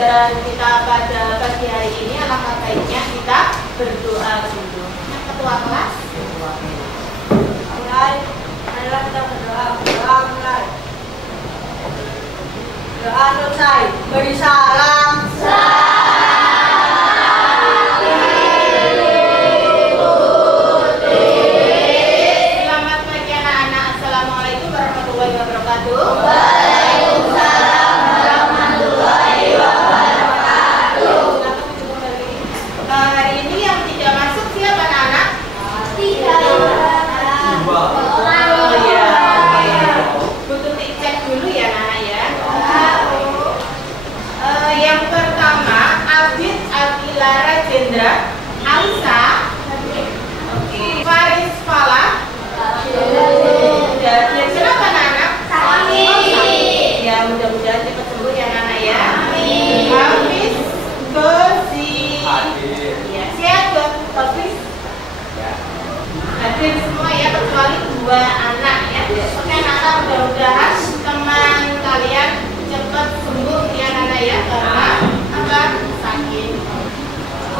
pembelajaran kita pada pagi hari ini, alangkah baiknya kita berdoa dulu. Yang ketua kelas. Marilah kita berdoa mulai. Doa selesai. Beri salam. Selamat pagi anak-anak. Assalamualaikum warahmatullahi wabarakatuh. Waalaikumsalam warahmatullahi wabarakatuh. Hari ini yang tidak masuk siapa anak-anak? Oh iya. Butuh dicek dulu ya anak ya. Yang pertama Abid Abilara Jendra Alisa. Oke. Faris Fala. Dan siapa anak-anak? Ya mudah-mudahan cepat sembuh ya anak ya. Hafiz Gozi. Ya sehat dok Hafiz. Hadir semua ya kecuali 2 anak ya. Oke anak-anak, mudah-mudahan teman kalian cepat sembuh ya anak ya, karena apa? Sakit.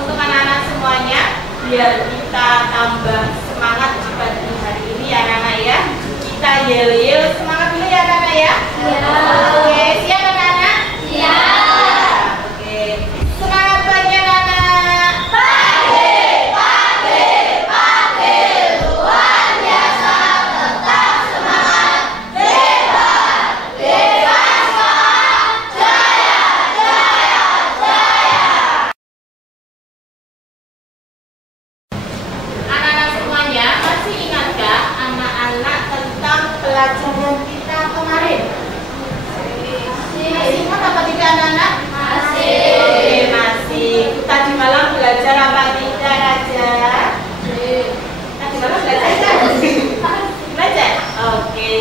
Untuk anak-anak semuanya, biar kita tambah semangat di pagi hari ini ya anak ya. Kita yel-yel semangat dulu ya anak ya. Oke, siap anak-anak? Siap. Oke. Semangat pagi anak-anak. Luar biasa, tetap semangat, hebat, dewasa, jaya, jaya, jaya. Anak-anak semuanya masih ingatkah anak-anak tentang pelajaran kita kemarin? Masih ingat apa tidak anak-anak? Masih. Oke, masih. Tadi malam belajar apa tidak Raja? Tadi malam belajar kan? Belajar? Oke.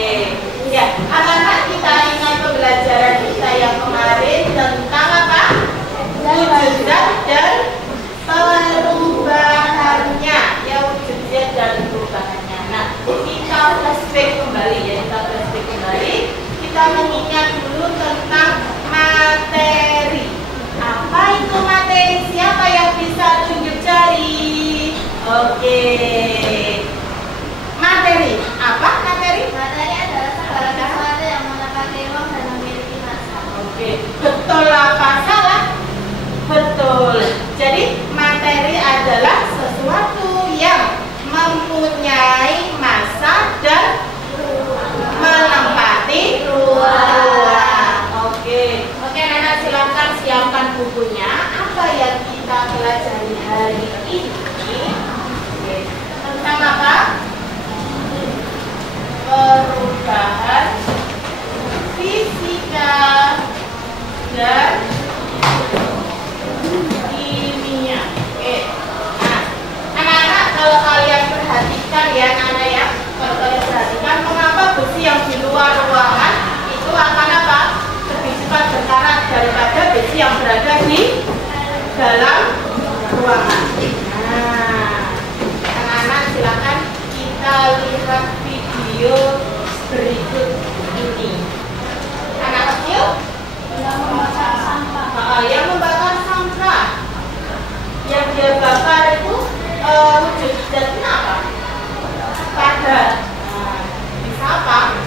Ya, anak-anak kita ingat pembelajaran kita yang kemarin tentang apa? Wujud dan perubahannya, ya wujud dan perubahannya. Nah, kita flashback kembali ya, kita mengingat dulu tentang materi. Apa itu materi? Siapa yang bisa tunjuk jari? Oke. Materi. Apa materi? Materi adalah segala sesuatu yang mendapatkan ruang dan memiliki masa. Oke. Betul apa salah? Betul. Jadi materi adalah sesuatu yang mempunyai massa dan menempati ruang. Oke. Oke, anak silakan siapkan bukunya. Apa yang kita pelajari hari ini? Oke. Tentang apa? Perubahan fisika dan kimia. Oke. Nah, anak-anak kalau kalian perhatikan ya, anak-anak ya, kalau kalian perhatikan mengapa besi yang di luar ruangan itu akan apa? Lebih cepat berkarat daripada besi yang berada di dalam ruangan. Nah, anak-anak silakan kita lihat video berikut ini. Anak kecil yang membakar sampah. Yang dia bakar itu wujud zatnya apa? Padat. Nah, bisa apa?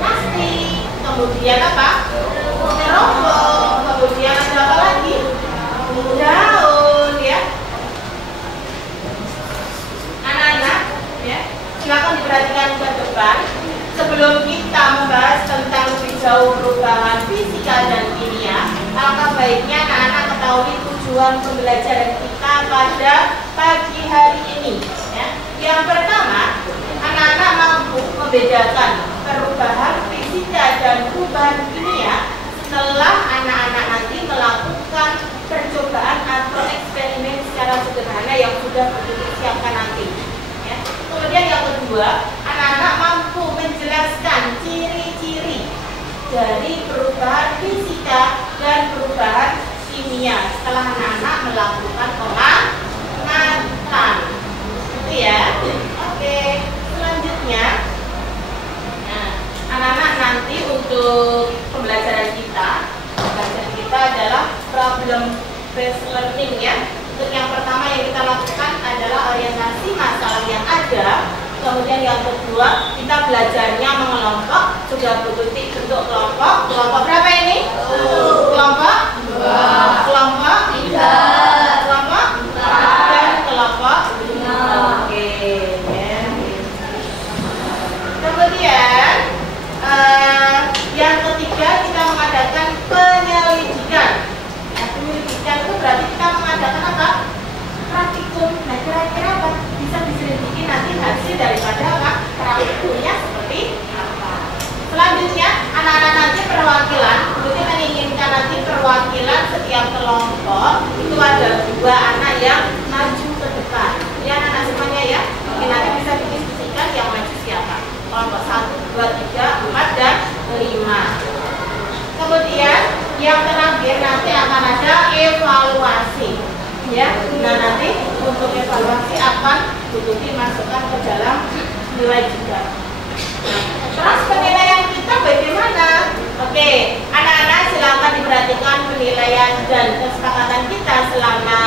Plastik. Kemudian apa? Styrofoam. Kemudian ada apa lagi? Daun ya. Anak-anak ya, silakan diperhatikan ke depan. Sebelum kita membahas tentang lebih jauh perubahan fisika dan kimia, alangkah baiknya anak-anak ketahui tujuan pembelajaran kita pada pagi hari ini. Ya. Yang pertama, anak-anak mampu membedakan perubahan fisika dan perubahan kimia setelah anak-anak nanti melakukan percobaan atau eksperimen secara sederhana yang sudah disiapkan nanti. Ya. Kemudian yang kedua, anak-anak mampu menjelaskan ciri-ciri dari perubahan fisika dan perubahan kimia setelah anak-anak melakukan pengamatan. Itu ya. Oke, selanjutnya, nah, anak-anak nanti untuk pembelajaran kita adalah based learning ya. Untuk yang pertama yang kita lakukan adalah orientasi masalah yang ada. Kemudian yang kedua, kita belajarnya mengelompok. Sudah berbentuk kelompok. Kelompok berapa ini? Kelompok 2, kelompok 3, kelompok 4, dan kelompok 5. Oke. Kemudian yang ketiga, kita mengadakan penyelidikan. Nah, penyelidikan itu berarti kita mengadakan apa? Praktikum. Nah, kira-kira apa? Bisa diselidiki nanti hasil daripada apa? Praktikumnya seperti apa. Selanjutnya, anak-anak nanti perwakilan. Jadi menginginkan nanti perwakilan setiap kelompok itu ada 2 anak yang maju ke depan. Ya, anak-anak semuanya ya. Oke, nanti bisa didiskusikan yang maju siapa. Kelompok 1, 2, 3, 4, dan 5. Kemudian yang terakhir nanti akan ada evaluasi. Ya, nah nanti untuk evaluasi akan dimasukkan ke dalam nilai juga. Terus penilaian kita bagaimana? Oke, anak-anak silakan diperhatikan penilaian dan kesepakatan kita selama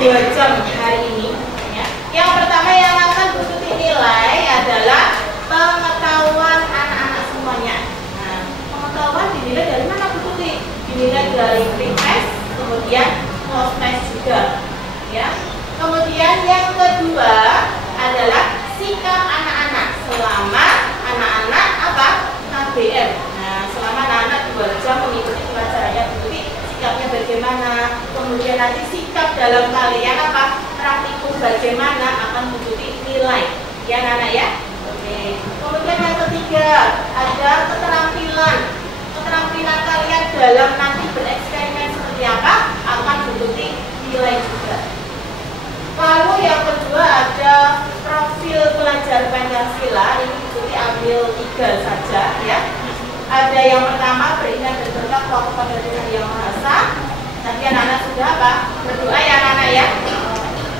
2 jam hari ini. Ya. Yang pertama yang akan diikuti nilai adalah pengetahuan anak-anak semuanya. Nah, pengetahuan dinilai dari mana Bu Tuti? Dinilai dari pre-test, kemudian post-test juga. Ya. Kemudian yang kedua adalah sikap anak-anak selama anak-anak apa? KBM. Nah, selama anak-anak 2 jam mengikuti pelajarannya Bu Tuti, sikapnya bagaimana? Kemudian nanti sikap dalam kalian apa? Praktikum bagaimana akan mengikuti nilai. Ya, anak-anak ya. Kemudian yang ketiga ada keterampilan. Keterampilan kalian dalam nanti bereksperimen seperti apa akan diikuti nilai juga. Lalu yang kedua ada profil pelajar Pancasila. Ini diikuti ambil 3 saja ya. Ada yang pertama beriman dan berdoa kepada Tuhan Yang Maha Esa. Tadi anak-anak sudah apa? Berdoa ya anak-anak ya.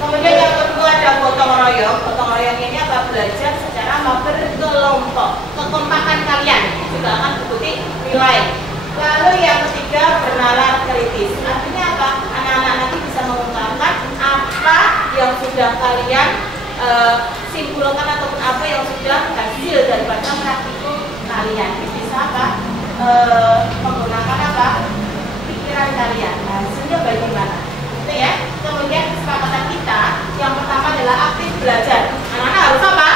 Kemudian yang kedua ada gotong royong. Gotong royong ini apa? Belajar secara berkelompok. Kekompakan kalian juga akan diikuti nilai. Lalu yang ketiga bernalar kritis. Artinya apa? Anak-anak nanti bisa mengungkapkan apa yang sudah kalian simpulkan ataupun apa yang sudah hasil daripada praktikum kalian. Bisa apa? Menggunakan apa? Pikiran kalian. Hasilnya bagaimana? Itu ya. Kemudian kesepakatan kita yang pertama adalah aktif belajar. Anak-anak harus apa?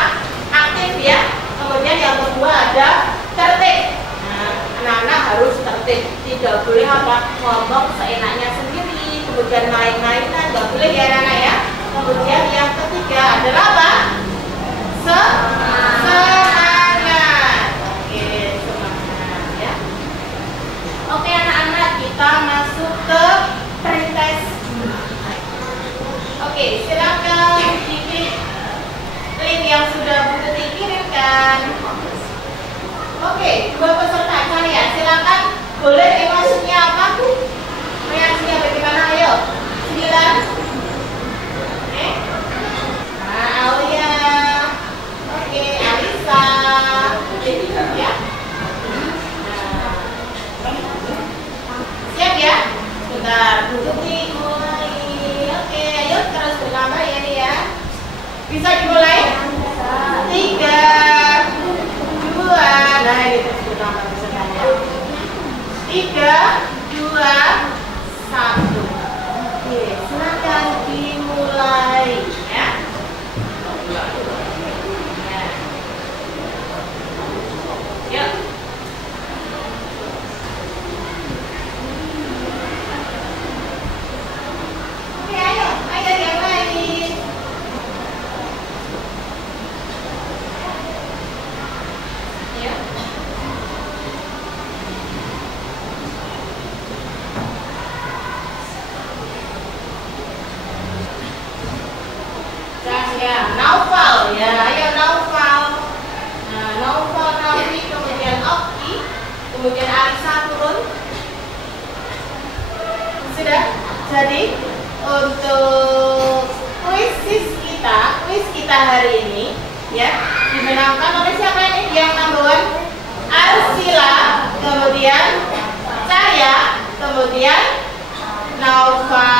Aktif ya. Kemudian yang kedua ada tertib. Nah, anak-anak harus tertib. Tidak boleh apa? Ngomong seenaknya sendiri. Kemudian main-mainan, nggak boleh ya anak-anak ya. Kemudian yang ketiga adalah apa? Semangat. Oke, semangat ya. Oke anak-anak, kita masuk ke pretest. Oke, silakan diklik link yang sudah Bu Tuti kirimkan. Oke, 2 peserta kalian silakan boleh emosinya apa? Reaksinya bagaimana? Ayo, 9. Oke. Nah, Aulia. Oke, Alisa. Ya. Siap ya? Bentar, Bu Tuti mulai. Oke, ayo terus bertambah ya nih ya. Bisa dimulai? 3, 2. Nah, ini terus bertambah pesertanya. 3, 2, 1. Oke, silakan dimulai ya. Yuk. Oke, ayo yang lain. Ya. Ya, Naufal ya, ayo Naufal. Nah, Naufal, Nafi, kemudian Okti, kemudian Alisa turun. Sudah. Jadi untuk kuis kita hari ini ya dimenangkan oleh siapa ini? Yang number 1 Arsila, kemudian Cahya, kemudian Naufal.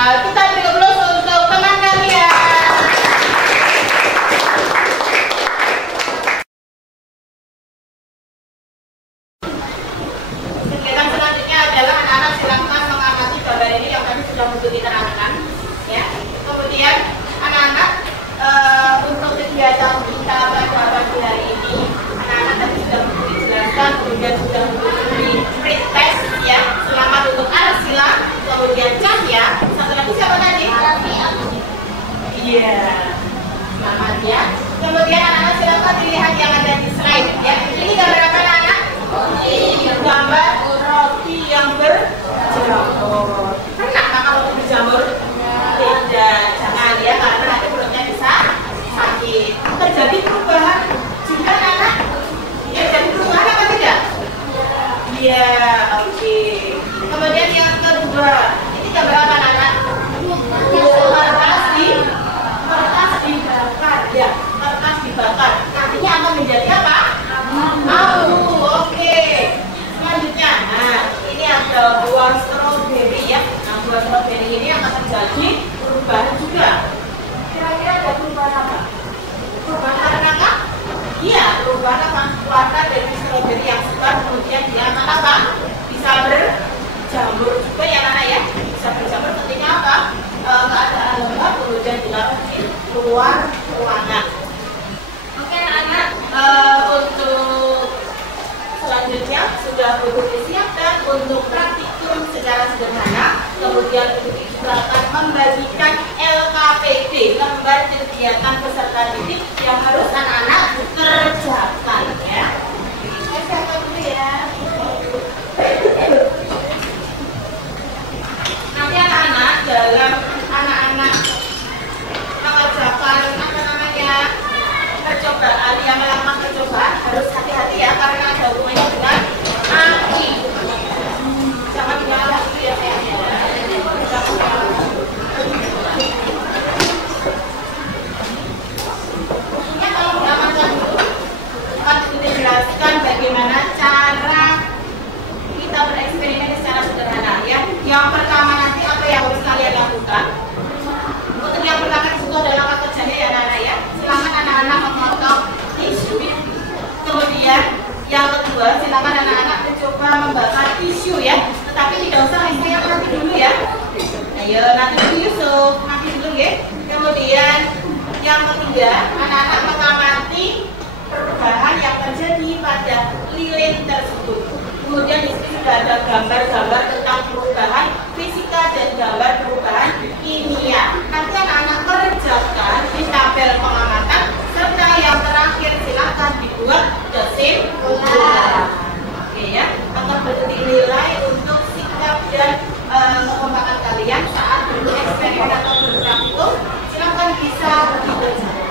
Iya. Selamat ya. Kemudian anak-anak silakan dilihat yang ada di slide ya. Ini gambar apa anak? Gambar roti yang berjamur. Pernah kalau berjamur? Tidak, jangan ya karena nanti perutnya bisa sakit. Terjadi perubahan juga anak. Ya, jadi perubahan apa tidak? Iya, oke. Kemudian yang kedua, ini gambar apa anak? Kertas dibakar ya, kertas dibakar. Nantinya akan menjadi apa? Abu. Oke. Selanjutnya, nah ini ada buah stroberi ya. Nah buah stroberi ini akan terjadi perubahan juga. Kira-kira ada perubahan apa? Perubahan warna apa? Iya, perubahan apa? Warna dari stroberi yang segar kemudian dia akan apa? Bisa berjamur juga ya anak ya. Bisa berjamur ketika apa? Keadaan lembab kemudian dilakukan di luar ruangan. Oke anak, untuk selanjutnya sudah untuk disiapkan untuk praktikum secara sederhana. Kemudian untuk itu akan membagikan LKPD, lembar kegiatan peserta didik yang harus anak-anak kerjakan ya. Saya dulu ya. Nanti anak-anak dalam anak-anak mengerjakan apa namanya percobaan yang melakukan percobaan harus hati-hati ya karena ada hubungannya dengan api. Jangan dinyalakan dulu ya sayangnya. Ini kalau diamankan dulu akan kita jelaskan bagaimana cara kita bereksperimen secara sederhana ya. Yang pertama nanti apa yang harus kalian lakukan? Untuk yang pertama itu adalah langkah kerjanya ya anak-anak ya. Silakan anak-anak memotong tisu. Kemudian yang kedua silakan anak-anak mencoba membakar tisu ya. Tetapi tidak usah saya nanti dulu ya. Ayo nanti dulu Yusuf, nanti dulu ya. Kemudian yang ketiga anak-anak mengamati perubahan yang terjadi pada lilin tersebut. Kemudian di sini sudah ada gambar-gambar tentang perubahan fisika dan gambar perubahan kimia. Nanti anak-anak kerjakan di tabel pengamatan serta yang terakhir silakan dibuat kesimpulan. Oke ya, akan menjadi nilai untuk sikap dan kekompakan kalian saat bereksperimen atau berpraktikum. Silakan bisa dikerjakan.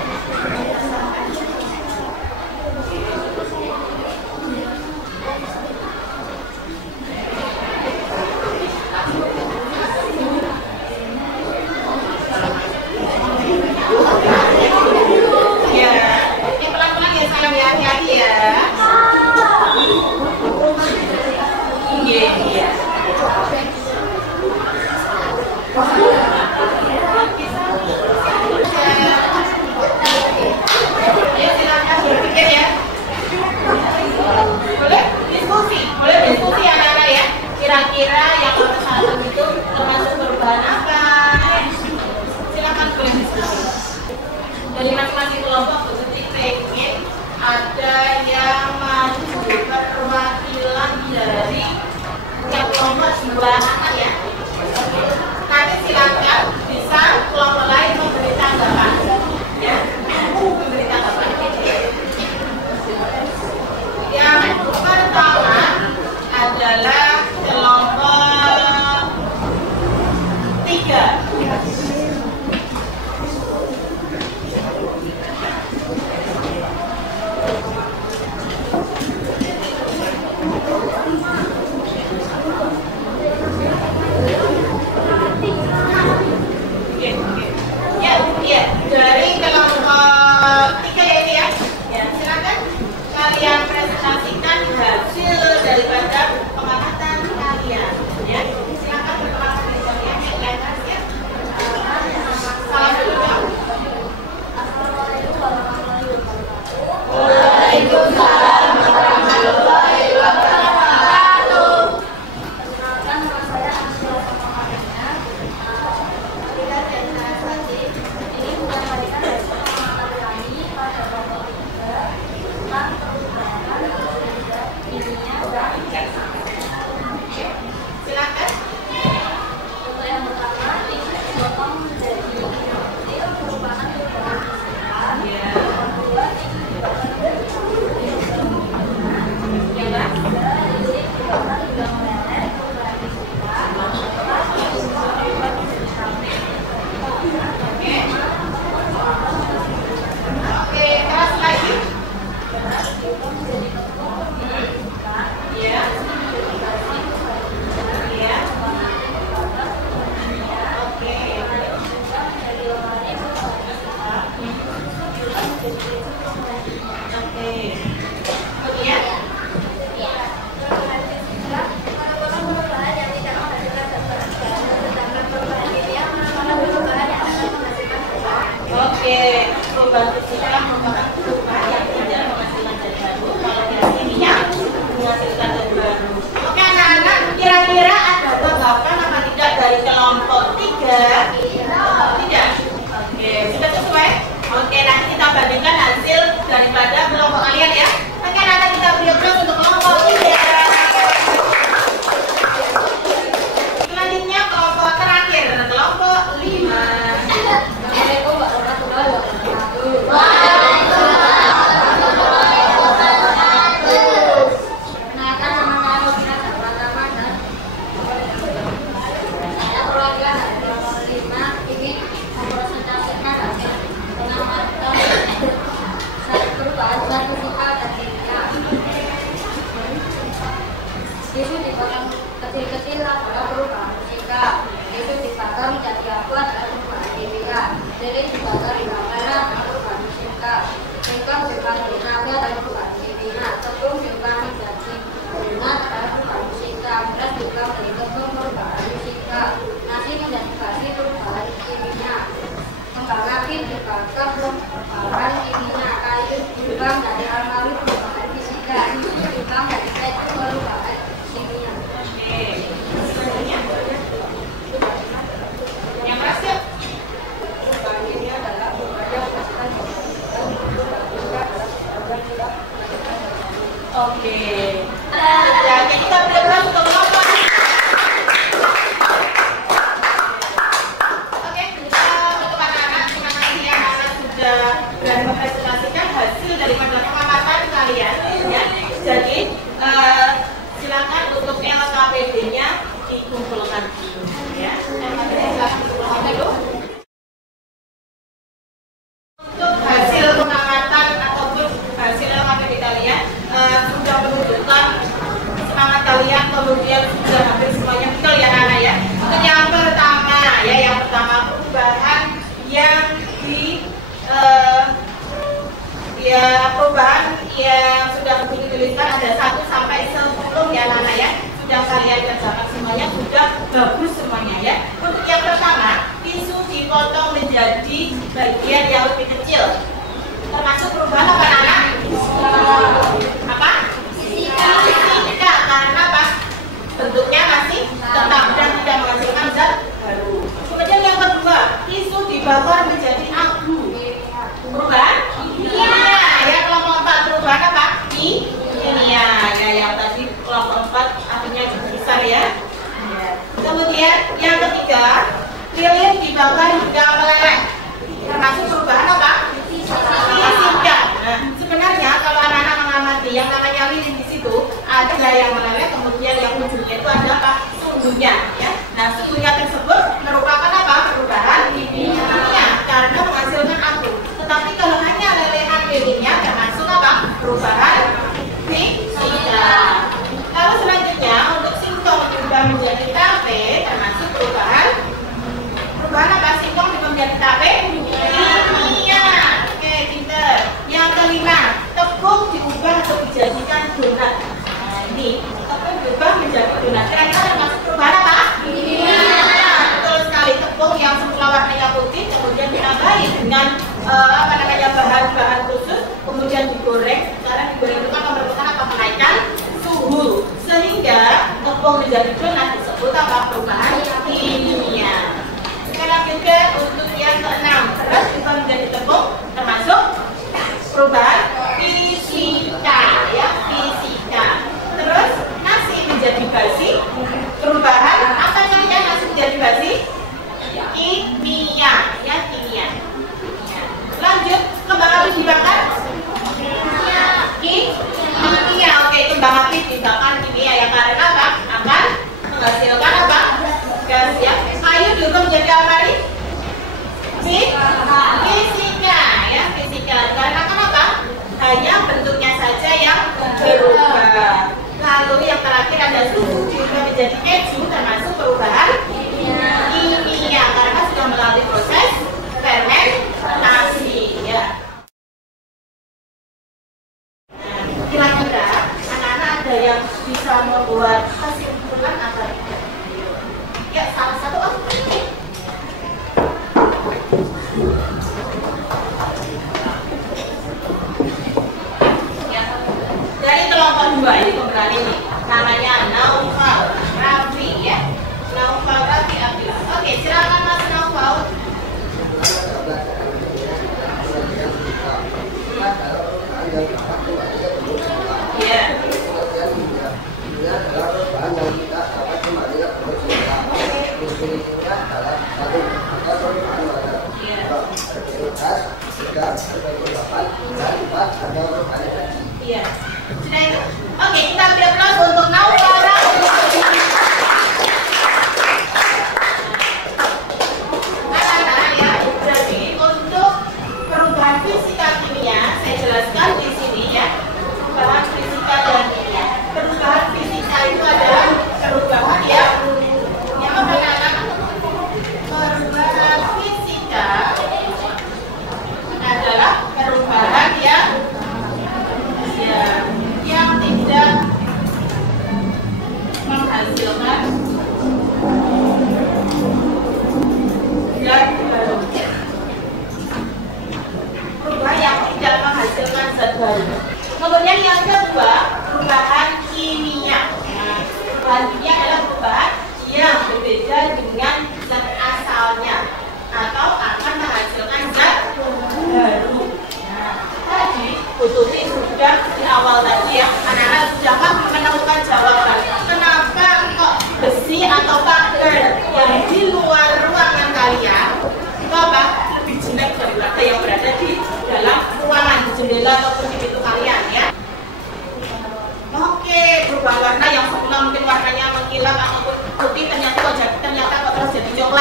Kira-kira yang satu itu termasuk perubahan apa? Silakan boleh diskusi. Dari masing-masing kelompok begitu ingin ada yang maju perwakilan dari yang kelompok dua anak ya. Nanti silakan bisa kelompok lain memberi tanggapan ya. Memberi tanggapan. Yang pertama adalah kelompok 3. Ya, yang materi silakan diulang dulu. Untuk hasil pengamatan ataupun hasil yang ada kita lihat sudah menunjukkan semangat kalian, kemudian sudah hampir semuanya betul ya anak ya. Untuk yang pertama ya, yang pertama perubahan yang perubahan yang sudah dituliskan ada 1 sampai 10 ya anak ya. Sudah kalian kerjakan semuanya, sudah bagus semuanya ya. Untuk yang pertama, tisu dipotong menjadi bagian yang lebih kecil. Termasuk perubahan apa anak? Apa? Fisika, karena apa? Bentuknya masih tetap dan tidak menghasilkan zat baru. Kemudian yang kedua, tisu dibakar menjadi abu. Perubahan? Iya. Ya kelompok 4 perubahan apa? Kimia. Ya yang tadi kelompok 4 apinya juga besar ya. Kemudian yang ketiga, lilin dibakar hingga meleleh. Termasuk perubahan apa? Fisika. Nah, sebenarnya kalau anak-anak mengamati yang namanya lilin di situ ada yang meleleh, kemudian yang ujungnya itu ada apa? Suhunya. Ya. Nah, suhunya tersebut merupakan apa? Perubahan kimia karena menghasilkan abu. Tetapi kalau hanya lelehan lilinnya termasuk apa? Perubahan fisika. Lalu selanjutnya untuk singkong berubah menjadi tape termasuk perubahan apa? Singkong berubah menjadi tape kimia. Oke, pinter. Yang kelima, tepung diubah atau dijadikan donat. Nah, ini tepung berubah menjadi donat. Kira-kira termasuk perubahan apa? Kimia. Betul sekali, tepung yang semula warnanya putih kemudian ditambahi dengan bahan-bahan khusus, kemudian digoreng. Sekarang digoreng itu kan memerlukan apa? Menaikkan suhu sehingga tepung menjadi donat disebut apa? Perubahan kimia. Selanjutnya untuk yang keenam, beras berubah menjadi tepung termasuk perubahan fisika ya, fisika. Terus nasi menjadi basi, perubahan apa namanya nasi menjadi basi? Kimia ya, kimia. Lanjut, kembang api dibakar? Kimia. Oke, kembang api dibakar kimia ya, karena apa? Akan menghasilkan apa? Gas ya. Kayu diubah menjadi apa nih? Fisika ya, fisika. Karena kenapa? Hanya bentuknya saja yang berubah. Lalu yang terakhir ada susu diubah menjadi keju termasuk perubahan kimia karena sudah melalui proses fermentasi ya. Nah, kira-kira anak-anak ada yang bisa membuat kesimpulan apa? Ya, salah satu dari kelompok 2 ini pemberani ini namanya Naufal Rafi ya. Naufal Rafi Abdillah. Oke, silakan Mas Naufal. Ya. Iya. Sudah itu. Oke, kita beri aplaus untuk Naufal Rafi. Anak-anak ya, jadi untuk perubahan fisika kimia saya jelaskan di sini ya. Perubahan fisika dan kimia. Perubahan fisika itu adalah perubahan yang apa anak-anak? Perubahan fisika adalah perubahan yang tidak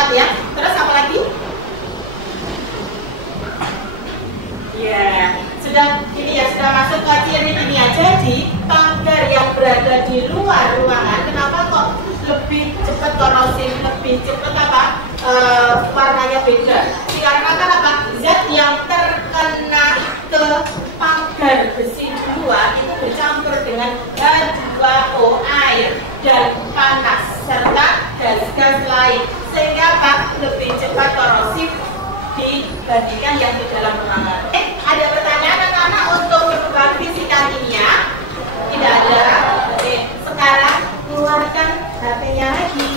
Sepakat ya. Terus apa lagi? Ya, sudah ini ya sudah masuk ke ciri kimia. Jadi pagar yang berada di luar ruangan, kenapa kok lebih cepat korosif, lebih cepat apa? Warnanya beda. Dikarenakan apa? Zat yang terkena ke pagar besi luar itu bercampur dengan H2O air dan panas serta gas-gas lain, sehingga apa? Lebih cepat korosif dibandingkan yang di dalam ruangan. Ada pertanyaan anak-anak untuk perubahan fisika kimia? Tidak ada. Oke, sekarang keluarkan HP-nya lagi.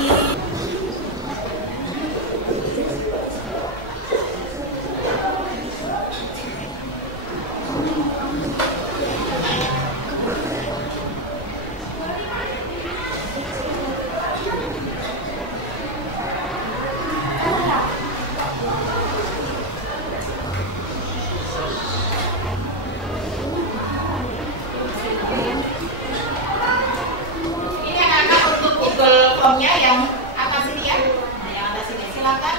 Formnya yang atas ini ya, yang atas ini silakan.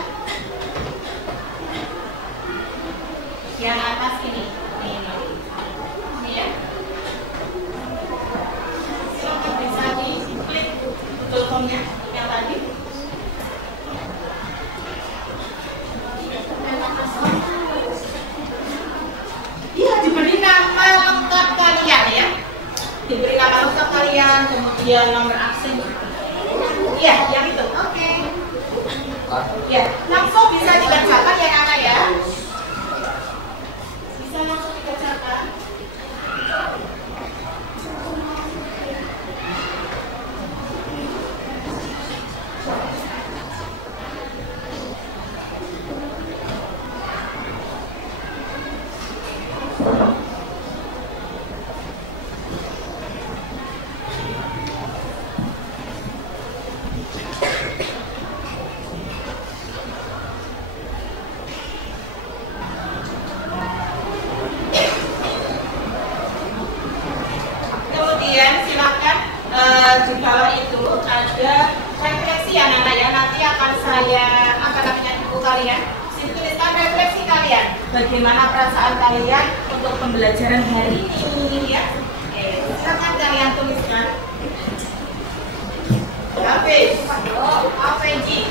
Yang atas ini ya. Silakan bisa diklik Google Formnya yang tadi. Iya, diberi nama lengkap kalian ya. Diberi nama lengkap kalian, kemudian nomor absen. Ya, yang itu. Oke. Ya, langsung bisa dikerjakan ya anak ya. Bisa langsung dikerjakan. Di bawah itu ada refleksi anak-anak ya, nanti akan saya di buku kalian. Sini tuliskan refleksi kalian, bagaimana perasaan kalian untuk pembelajaran hari ini ya. Oke, silakan kalian tuliskan. Hafiz, Afeji.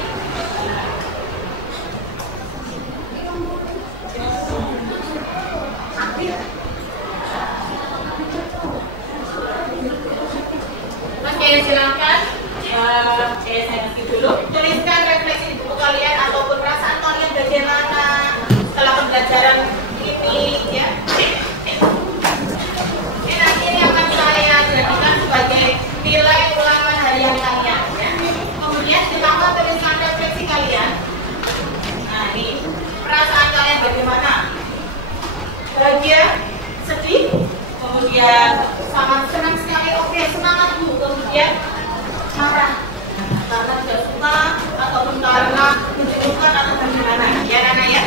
Oke, silakan. Saya kasih dulu. Tuliskan refleksi di buku kalian ataupun perasaan kalian bagaimana setelah pembelajaran ini ya. Ini akan saya jadikan sebagai nilai ulangan harian kalian ya. Kemudian silakan tuliskan refleksi kalian. Nah, ini perasaan kalian bagaimana? Bahagia, sedih, kemudian sangat senang sekali. Oke, semangat Bu. Kemudian marah karena tidak suka ataupun karena menjerumuskan atau bagaimana ya Nana ya.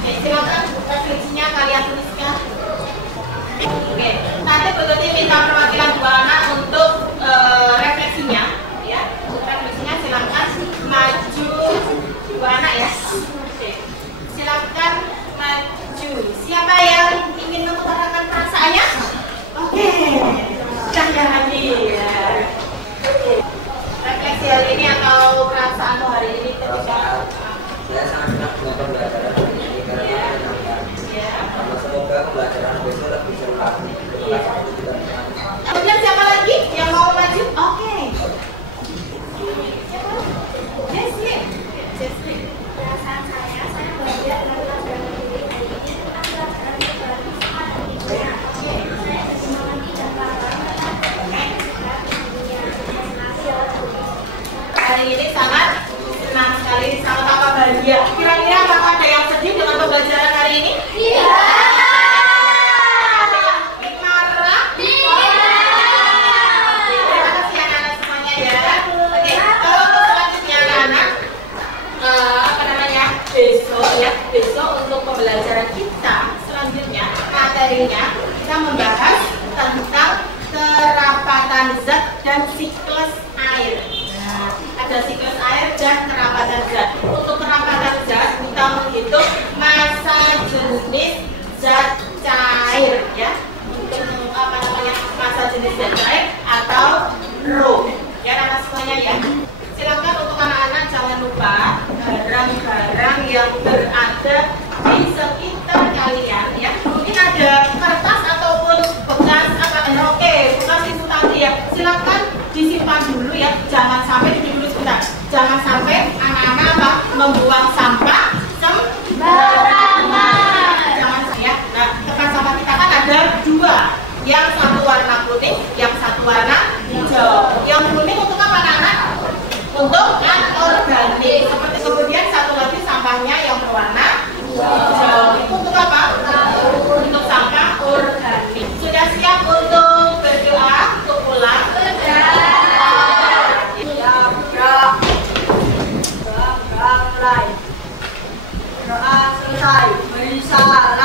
Oke, silakan refleksinya kalian tuliskan. Oke, nanti berikutnya minta perwakilan dua anak untuk refleksinya ya. Untuk refleksinya silakan maju dua anak ya. Oke, silakan maju. Siapa yang ingin mengutarakan perasaannya? Oke, cahaya lagi ya. Refleksi hari ini atau perasaan hari ini ketika saya sangat senang dengan pembelajaran hari ini karena semoga pembelajaran besok lebih seru lagi. Kemudian siapa lagi yang mau maju? Oke. Jesslyn. Jesslyn. Perasaan saya bahagia dan pelajaran ini hari ini tentang pelajaran baru sangat kimia. Saya disemangati dan bangga hari ini sangat senang sekali, sangat apa bahagia. Kira-kira apakah ada yang sedih dengan pembelajaran hari ini? Tidak. Ada yang marah? Terima kasih anak-anak semuanya ya. Oke, kalau selanjutnya anak-anak besok untuk pembelajaran kita selanjutnya materinya kita membahas tentang kerapatan zat dan siklus air. Ada siklus air dan kerapatan zat. Untuk untuk massa jenis zat cair ya. Untuk apa namanya? Massa jenis zat cair atau RO. Ya anak semuanya ya. Silakan untuk anak-anak jangan lupa barang-barang yang berada di sekitar kalian ya. Mungkin ada kertas ataupun bekas apa oke, bekas tisu tadi ya. Silakan disimpan dulu ya. Jangan sampai dulu sebentar. Jangan sampai anak-anak apa membuang sampah sembarangan. Jangan ya. Nah, tempat sampah kita kan ada dua. Yang satu warna kuning, yang satu warna hijau. Yang kuning untuk apa anak-anak? Untuk anorganik. Seperti kemudian satu lagi sampahnya yang berwarna hijau. Itu untuk apa? Untuk sampah organik. Sudah siap untuk berdoa untuk pulang? Doa selesai. Beri salam.